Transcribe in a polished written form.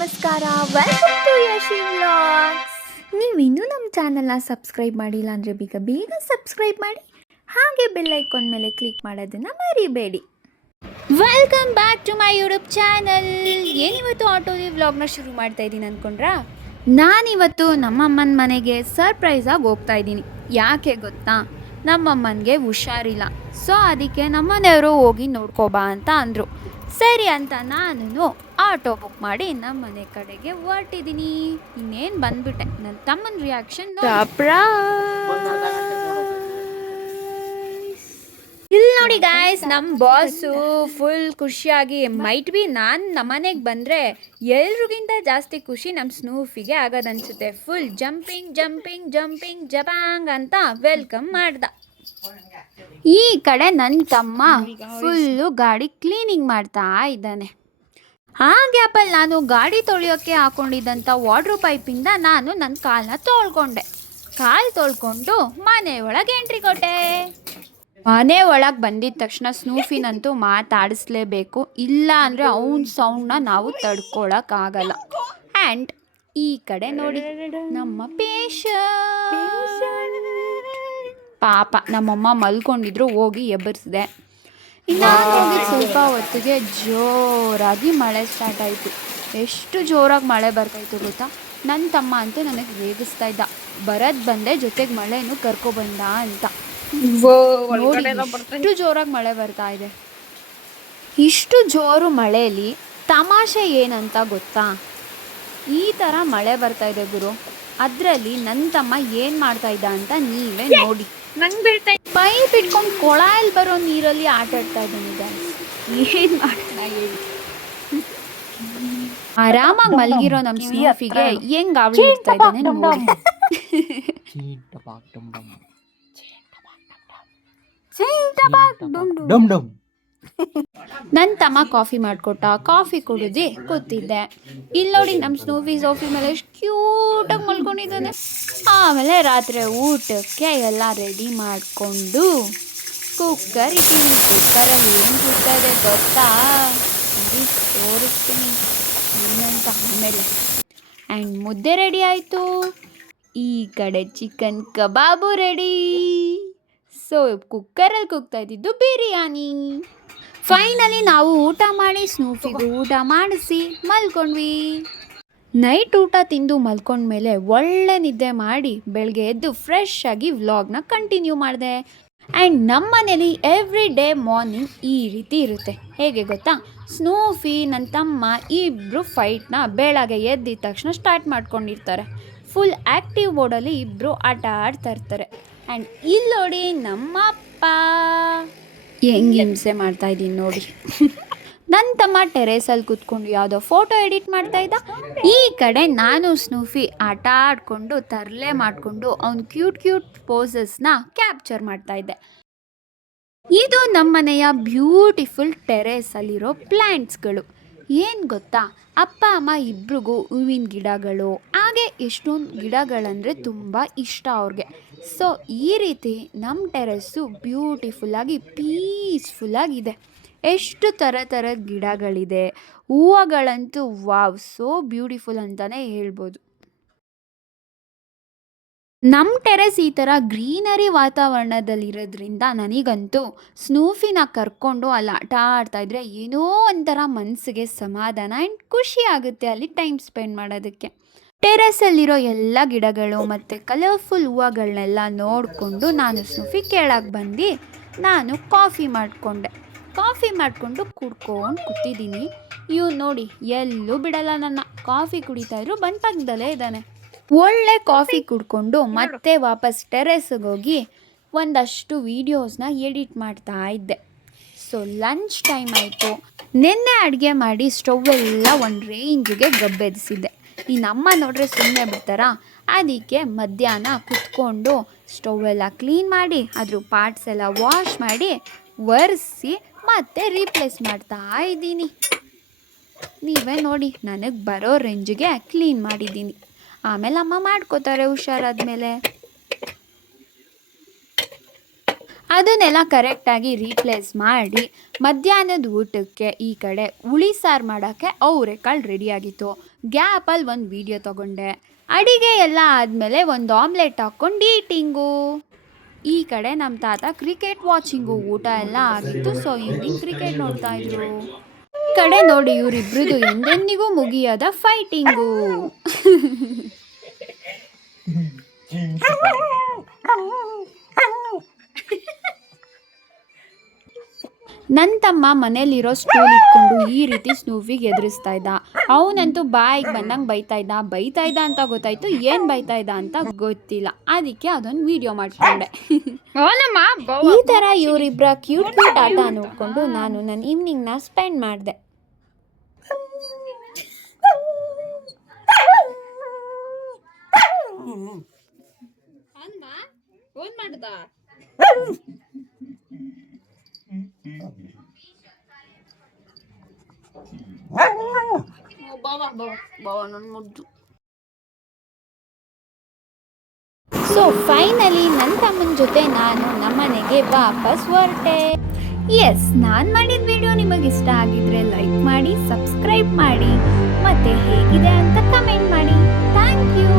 ನಮಸ್ಕಾರ, welcome to Yashi vlogs. ನೀವಿನ್ನೂ ನಮ್ಮ ಚಾನಲ್ನ ಸಬ್ಸ್ಕ್ರೈಬ್ ಮಾಡಿಲ್ಲ ಅಂದರೆ ಬೇಗ ಸಬ್ಸ್ಕ್ರೈಬ್ ಮಾಡಿ, ಹಾಗೆ ಬೆಲ್ ಐಕಾನ್ ಮೇಲೆ ಕ್ಲಿಕ್ ಮಾಡೋದನ್ನು ಮರಿಬೇಡಿ. Welcome back to my YouTube channel. ಏನಿವತ್ತು ಆಟೋಲಿ ವ್ಲಾಗ್ನ ಶುರು ಮಾಡ್ತಾ ಇದ್ದೀನಿ ಅಂದ್ಕೊಂಡ್ರಾ? ನಾನಿವತ್ತು ನಮ್ಮಮ್ಮನ ಮನೆಗೆ ಸರ್ಪ್ರೈಸಾಗಿ ಹೋಗ್ತಾ ಇದ್ದೀನಿ. ಯಾಕೆ ಗೊತ್ತಾ? ನಮ್ಮಮ್ಮನಿಗೆ ಹುಷಾರಿಲ್ಲ, ಸೊ ಅದಕ್ಕೆ ನಮ್ಮನೆಯವರು ಹೋಗಿ ನೋಡ್ಕೋಬಾ ಅಂತ ಅಂದರು. ಸರಿ ಅಂತ ನಾನು ಆಟೋ ಬುಕ್ ಮಾಡಿ ನಮ್ಮ ಮನೆ ಕಡೆಗೆ ಹೊರಟಿದ್ದೀನಿ. ಇನ್ನೇನು ಬಂದ್ಬಿಟ್ಟೆ. ನನ್ನ ತಮ್ಮನ ರಿಯಾಕ್ಷನ್ ಇಲ್ಲಿ ನೋಡಿ ಗಾಯ್ಸ್, ನಮ್ಮ ಬಾಸು ಫುಲ್ ಖುಷಿಯಾಗಿ, ಮೈಟ್ ಬಿ ನಾನು ನಮ್ಮನೆಗೆ ಬಂದರೆ ಎಲ್ರಿಗಿಂತ ಜಾಸ್ತಿ ಖುಷಿ ನಮ್ಮ ಸ್ನೂಫಿಗೆ ಆಗೋದನ್ಸುತ್ತೆ. ಫುಲ್ ಜಂಪಿಂಗ್ ಜಂಪಿಂಗ್ ಜಂಪಿಂಗ್ ಜಪಾಂಗ್ ಅಂತ ವೆಲ್ಕಮ್ ಮಾಡ್ದ. ಈ ಕಡೆ ನನ್ನ ತಮ್ಮ ಫುಲ್ಲು ಗಾಡಿ ಕ್ಲೀನಿಂಗ್ ಮಾಡ್ತಾ ಇದ್ದಾನೆ. ಆ ಗ್ಯಾಪಲ್ಲಿ ನಾನು ಗಾಡಿ ತೊಳೆಯೋಕ್ಕೆ ಹಾಕೊಂಡಿದ್ದಂಥ ವಾಟ್ರ್ ಪೈಪಿಂದ ನಾನು ನನ್ನ ಕಾಲನ್ನ ತೊಳ್ಕೊಂಡೆ. ಕಾಲು ತೊಳ್ಕೊಂಡು ಮನೆ ಒಳಗೆ ಎಂಟ್ರಿ ಕೊಟ್ಟೆ. ಮನೆ ಒಳಗೆ ಬಂದಿದ ತಕ್ಷಣ ಸ್ನೂಫಿನಂತೂ ಮಾತಾಡಿಸ್ಲೇಬೇಕು, ಇಲ್ಲ ಅಂದರೆ ಅವನ ಸೌಂಡನ್ನ ನಾವು ತಡ್ಕೊಳಕ್ಕಾಗಲ್ಲ. ಆ್ಯಂಡ್ ಈ ಕಡೆ ನೋಡಿ ನಮ್ಮ ಪಾಪ ನಮ್ಮಮ್ಮ ಮಲ್ಕೊಂಡಿದ್ರು, ಹೋಗಿ ಎಬ್ಬರಿಸಿದೆ. ಇನ್ನು ಸ್ವಲ್ಪ ಹೊತ್ತಿಗೆ ಜೋರಾಗಿ ಮಳೆ ಸ್ಟಾರ್ಟ್ ಆಯಿತು. ಎಷ್ಟು ಜೋರಾಗಿ ಮಳೆ ಬರ್ತಾಯಿತ್ತು ಗೊತ್ತಾ? ನನ್ನ ತಮ್ಮ ಅಂತೂ ನನಗೆ ರೇಗಿಸ್ತಾ ಇದ್ದ, ಬರೋದು ಬಂದೆ ಜೊತೆಗೆ ಮಳೆನೂ ಕರ್ಕೊಬಂದ ಅಂತ. ಇಷ್ಟು ಜೋರಾಗಿ ಮಳೆ ಬರ್ತಾ ಇದೆ. ಇಷ್ಟು ಜೋರು ಮಳೆಯಲ್ಲಿ ತಮಾಷೆ ಏನಂತ ಗೊತ್ತಾ? ಈ ಥರ ಮಳೆ ಬರ್ತಾ ಇದೆ ಗುರು, ಅದರಲ್ಲಿ ನನ್ನ ತಮ್ಮ ಏನು ಮಾಡ್ತಾ ಇದ್ದ ಅಂತ ನೀವೇ ನೋಡಿ. ಪೈಪ್ ಇಟ್ಕೊಂಡು ಕೊಳಾಯಲ್ಲಿ ಬರೋ ನೀರಲ್ಲಿ ಆಟ ಆಡ್ತಾ ಇದ್ದಾನೆ. ಏನು ಮಾಡ್ತಾ ಹೇಳಿ? ಆರಾಮಾಗಿ ಮಲಗಿರೋ ನಮ್ಮ ಸ್ನೂಫಿಗೆ ಹೆಂಗ್ ಅವಳಿ ಇಡ್ತಾ ಇದ್ದಾನೆ ನೋಡಿ. ನನ್ನ ತಮ್ಮ ಕಾಫಿ ಮಾಡಿಕೊಟ್ಟ, ಕಾಫಿ ಕುಡಿದು ಕೂತಿದ್ದೆ. ಇಲ್ಲಿ ನೋಡಿ ನಮ್ಮ ಸ್ನೂಫಿ ಸೋಫಿ ಮೇಲೆ ಎಷ್ಟು ಕ್ಯೂಟಾಗಿ ಮಲ್ಕೊಂಡಿದ್ದಾನೆ. ಆಮೇಲೆ ರಾತ್ರಿ ಊಟಕ್ಕೆ ಎಲ್ಲ ರೆಡಿ ಮಾಡಿಕೊಂಡು ಕುಕ್ಕರ್ ಇಟ್ಟಿದ್ದೀನಿ. ಕುಕ್ಕರಲ್ಲಿ ಏನು ಕೂಗ್ತಾ ಇದೆ ಗೊತ್ತಾ? ತೋರಿಸ್ತೀನಿ ಏನಂತ ಆಮೇಲೆ. ಆ್ಯಂಡ್ ಮುದ್ದೆ ರೆಡಿ ಆಯಿತು. ಈ ಕಡೆ ಚಿಕನ್ ಕಬಾಬು ರೆಡಿ. ಸೊ ಕುಕ್ಕರಲ್ಲಿ ಕೂಗ್ತಾ ಇದ್ದಿದ್ದು ಬಿರಿಯಾನಿ. ಫೈನಲಿ ನಾವು ಊಟ ಮಾಡಿ ಸ್ನೂಫಿಗೂ ಊಟ ಮಾಡಿಸಿ ಮಲ್ಕೊಂಡ್ವಿ. ನೈಟ್ ಊಟ ತಿಂದು ಮಲ್ಕೊಂಡ್ಮೇಲೆ ಒಳ್ಳೆ ನಿದ್ದೆ ಮಾಡಿ ಬೆಳಗ್ಗೆ ಎದ್ದು ಫ್ರೆಶ್ ಆಗಿ ವ್ಲಾಗ್ನ ಕಂಟಿನ್ಯೂ ಮಾಡಿದೆ. ಆ್ಯಂಡ್ ನಮ್ಮ ಮನೇಲಿ ಎವ್ರಿ ಡೇ ಮಾರ್ನಿಂಗ್ ಈ ರೀತಿ ಇರುತ್ತೆ. ಹೇಗೆ ಗೊತ್ತಾ? ಸ್ನೂಫಿ ನನ್ನ ತಮ್ಮ ಇಬ್ಬರು ಫೈಟ್ನ ಬೆಳಗ್ಗೆ ಎದ್ದಿದ ತಕ್ಷಣ ಸ್ಟಾರ್ಟ್ ಮಾಡ್ಕೊಂಡಿರ್ತಾರೆ. ಫುಲ್ ಆ್ಯಕ್ಟಿವ್ ಮೋಡಲ್ಲಿ ಇಬ್ಬರು ಆಟ ಆಡ್ತಾ ಇರ್ತಾರೆ. ಆ್ಯಂಡ್ ಇಲ್ಲಿ ನೋಡಿ ನಮ್ಮಪ್ಪ ಹೆಂಗೆ ಹಿಂಸೆ ಮಾಡ್ತಾ ಇದ್ದೀನಿ ನೋಡಿ. ನನ್ನ ತಮ್ಮ ಟೆರೇಸಲ್ಲಿ ಕೂತ್ಕೊಂಡು ಯಾವುದೋ ಫೋಟೋ ಎಡಿಟ್ ಮಾಡ್ತಾ ಇದ್ದ. ಈ ಕಡೆ ನಾನು ಸ್ನೂಫಿ ಆಟ ಆಡಿಕೊಂಡು ತರಲೆ ಮಾಡಿಕೊಂಡು ಅವ್ನ ಕ್ಯೂಟ್ ಪೋಸಸ್ನ ಕ್ಯಾಪ್ಚರ್ ಮಾಡ್ತಾ ಇದ್ದೆ. ಇದು ನಮ್ಮನೆಯ ಬ್ಯೂಟಿಫುಲ್ ಟೆರೇಸಲ್ಲಿರೋ ಪ್ಲ್ಯಾಂಟ್ಸ್ಗಳು. ಏನು ಗೊತ್ತಾ? ಅಪ್ಪ ಅಮ್ಮ ಇಬ್ರಿಗೂ ಹೂವಿನ ಗಿಡಗಳು ಹಾಗೆ ಎಷ್ಟೊಂದು ಗಿಡಗಳಂದರೆ ತುಂಬ ಇಷ್ಟ ಅವ್ರಿಗೆ. ಸೊ ಈ ರೀತಿ ನಮ್ಮ ಟೆರೆಸ್ಸು ಬ್ಯೂಟಿಫುಲ್ಲಾಗಿ ಪೀಸ್ಫುಲ್ಲಾಗಿದೆ. ಎಷ್ಟು ಥರದ ಗಿಡಗಳಿದೆ, ಹೂವುಗಳಂತೂ ವಾವ್, ಸೋ ಬ್ಯೂಟಿಫುಲ್ ಅಂತಲೇ ಹೇಳ್ಬೋದು. ನಮ್ಮ ಟೆರೆಸ್ ಈ ಥರ ಗ್ರೀನರಿ ವಾತಾವರಣದಲ್ಲಿರೋದ್ರಿಂದ ನನಗಂತೂ ಸ್ನೂಫಿನ ಕರ್ಕೊಂಡು ಅಲ್ಲಿ ಆಟ ಆಡ್ತಾಯಿದ್ರೆ ಏನೋ ಒಂಥರ ಮನಸ್ಸಿಗೆ ಸಮಾಧಾನ ಆ್ಯಂಡ್ ಖುಷಿ ಆಗುತ್ತೆ ಅಲ್ಲಿ ಟೈಮ್ ಸ್ಪೆಂಡ್ ಮಾಡೋದಕ್ಕೆ. ಟೆರೆಸಲ್ಲಿರೋ ಎಲ್ಲ ಗಿಡಗಳು ಮತ್ತು ಕಲರ್ಫುಲ್ ಹೂವುಗಳನ್ನೆಲ್ಲ ನೋಡಿಕೊಂಡು ನಾನು ಸ್ನೂಫಿ ಕೆಳಗೆ ಬಂದು ನಾನು ಕಾಫಿ ಮಾಡಿಕೊಂಡು ಕುಡ್ಕೊಂಡು ಕೂತಿದ್ದೀನಿ. ಇವ್ನು ನೋಡಿ ಎಲ್ಲೂ ಬಿಡಲ್ಲ ನನ್ನ. ಕಾಫಿ ಕುಡಿತಾಯಿದ್ರು ಬಂದು ಪಕ್ಕದಲ್ಲೇ ಇದ್ದಾನೆ. ಒಳ್ಳೆ ಕಾಫಿ ಕುಡ್ಕೊಂಡು ಮತ್ತೆ ವಾಪಸ್ ಟೆರೆಸ್ಗೆ ಹೋಗಿ ಒಂದಷ್ಟು ವೀಡಿಯೋಸ್ನ ಎಡಿಟ್ ಮಾಡ್ತಾ ಇದ್ದೆ. ಸೊ ಲಂಚ್ ಟೈಮ್ ಆಯಿತು. ನಿನ್ನೆ ಅಡುಗೆ ಮಾಡಿ ಸ್ಟೌವೆಲ್ಲ ಒಂದು ರೇಂಜಿಗೆ ಗಬ್ಬೆದಿಸಿದ್ದೆ. ಈ ನಮ್ಮ ನೋಡ್ರೆ ಸುಮ್ಮನೆ ಬಿಡ್ತಾರಾ? ಅದಕ್ಕೆ ಮಧ್ಯಾಹ್ನ ಕುತ್ಕೊಂಡು ಸ್ಟೌವೆಲ್ಲ ಕ್ಲೀನ್ ಮಾಡಿ ಅದ್ರ ಪಾರ್ಟ್ಸ್ ಎಲ್ಲ ವಾಶ್ ಮಾಡಿ ಒರೆಸಿ ಮತ್ತೆ ರೀಪ್ಲೇಸ್ ಮಾಡ್ತಾ ಇದ್ದೀನಿ. ನೀವೇ ನೋಡಿ, ನನಗೆ ಬರೋ ರೇಂಜಿಗೆ ಕ್ಲೀನ್ ಮಾಡಿದ್ದೀನಿ. ಆಮೇಲೆ ಅಮ್ಮ ಮಾಡ್ಕೋತಾರೆ ಹುಷಾರಾದ್ಮೇಲೆ. ಅದನ್ನೆಲ್ಲ ಕರೆಕ್ಟಾಗಿ ರೀಪ್ಲೇಸ್ ಮಾಡಿ ಮಧ್ಯಾಹ್ನದ ಊಟಕ್ಕೆ ಈ ಕಡೆ ಹುಳಿ ಸಾರು ಮಾಡೋಕ್ಕೆ ಅವರೆಕಾಳು ರೆಡಿಯಾಗಿತ್ತು. ಗ್ಯಾಪಲ್ಲಿ ಒಂದು ವಿಡಿಯೋ ತೊಗೊಂಡೆ. ಅಡಿಗೆ ಎಲ್ಲ ಆದಮೇಲೆ ಒಂದು ಆಮ್ಲೆಟ್ ಹಾಕ್ಕೊಂಡು ಈಟಿಂಗು. ಈ ಕಡೆ ನಮ್ಮ ತಾತ ಕ್ರಿಕೆಟ್ ವಾಚಿಂಗು. ಊಟ ಎಲ್ಲ ಆಗಿತ್ತು, ಸೊ ಈವ್ನಿಂಗ್ ಕ್ರಿಕೆಟ್ ನೋಡ್ತಾ ಇದ್ರು. ಕಡೆ ನೋಡಿ ಇವರಿಬ್ರದ್ದು ಎಂದೆಂದಿಗೂ ಮುಗಿಯದ ಫೈಟಿಂಗು. ನನ್ನ ತಮ್ಮ ಮನೇಲಿರೋ ಸ್ಟೂಲ್ ಇಟ್ಕೊಂಡು ಈ ರೀತಿ ಸ್ನೂಫಿಗೆ ಎದುರಿಸ್ತಾ ಇದ್ದ. ಅವನಂತೂ ಬಾಯಿಗೆ ಬಂದಂಗೆ ಬೈತಾ ಇದ್ದ ಅಂತ ಗೊತ್ತಾಯ್ತು. ಏನು ಬೈತಾ ಇದ್ದ ಅಂತ ಗೊತ್ತಿಲ್ಲ, ಅದಕ್ಕೆ ಅದೊಂದು ವಿಡಿಯೋ ಮಾಡಿಕೊಂಡೆ. ಈ ಥರ ಇವರಿಬ್ಬರ ಕ್ಯೂಟ್ ಆಟ ನೋಡಿಕೊಂಡು ನಾನು ನನ್ನ ಈವ್ನಿಂಗ್ನ ಸ್ಪೆಂಡ್ ಮಾಡಿದೆ. ಸೊ ಫೈನಲಿ ನನ್ನ ತಮ್ಮನ ಜೊತೆ ನಾನು ನಮ್ಮನೆಗೆ ವಾಪಸ್ ಹೊರಟೆ. ಎಸ್, ನಾನು ಮಾಡಿದ ವಿಡಿಯೋ ನಿಮಗೆ ಇಷ್ಟ ಆಗಿದ್ರೆ ಲೈಕ್ ಮಾಡಿ, ಸಬ್ಸ್ಕ್ರೈಬ್ ಮಾಡಿ, ಮತ್ತು ಹೇಗಿದೆ ಅಂತ ಕಮೆಂಟ್ ಮಾಡಿ. Thank you.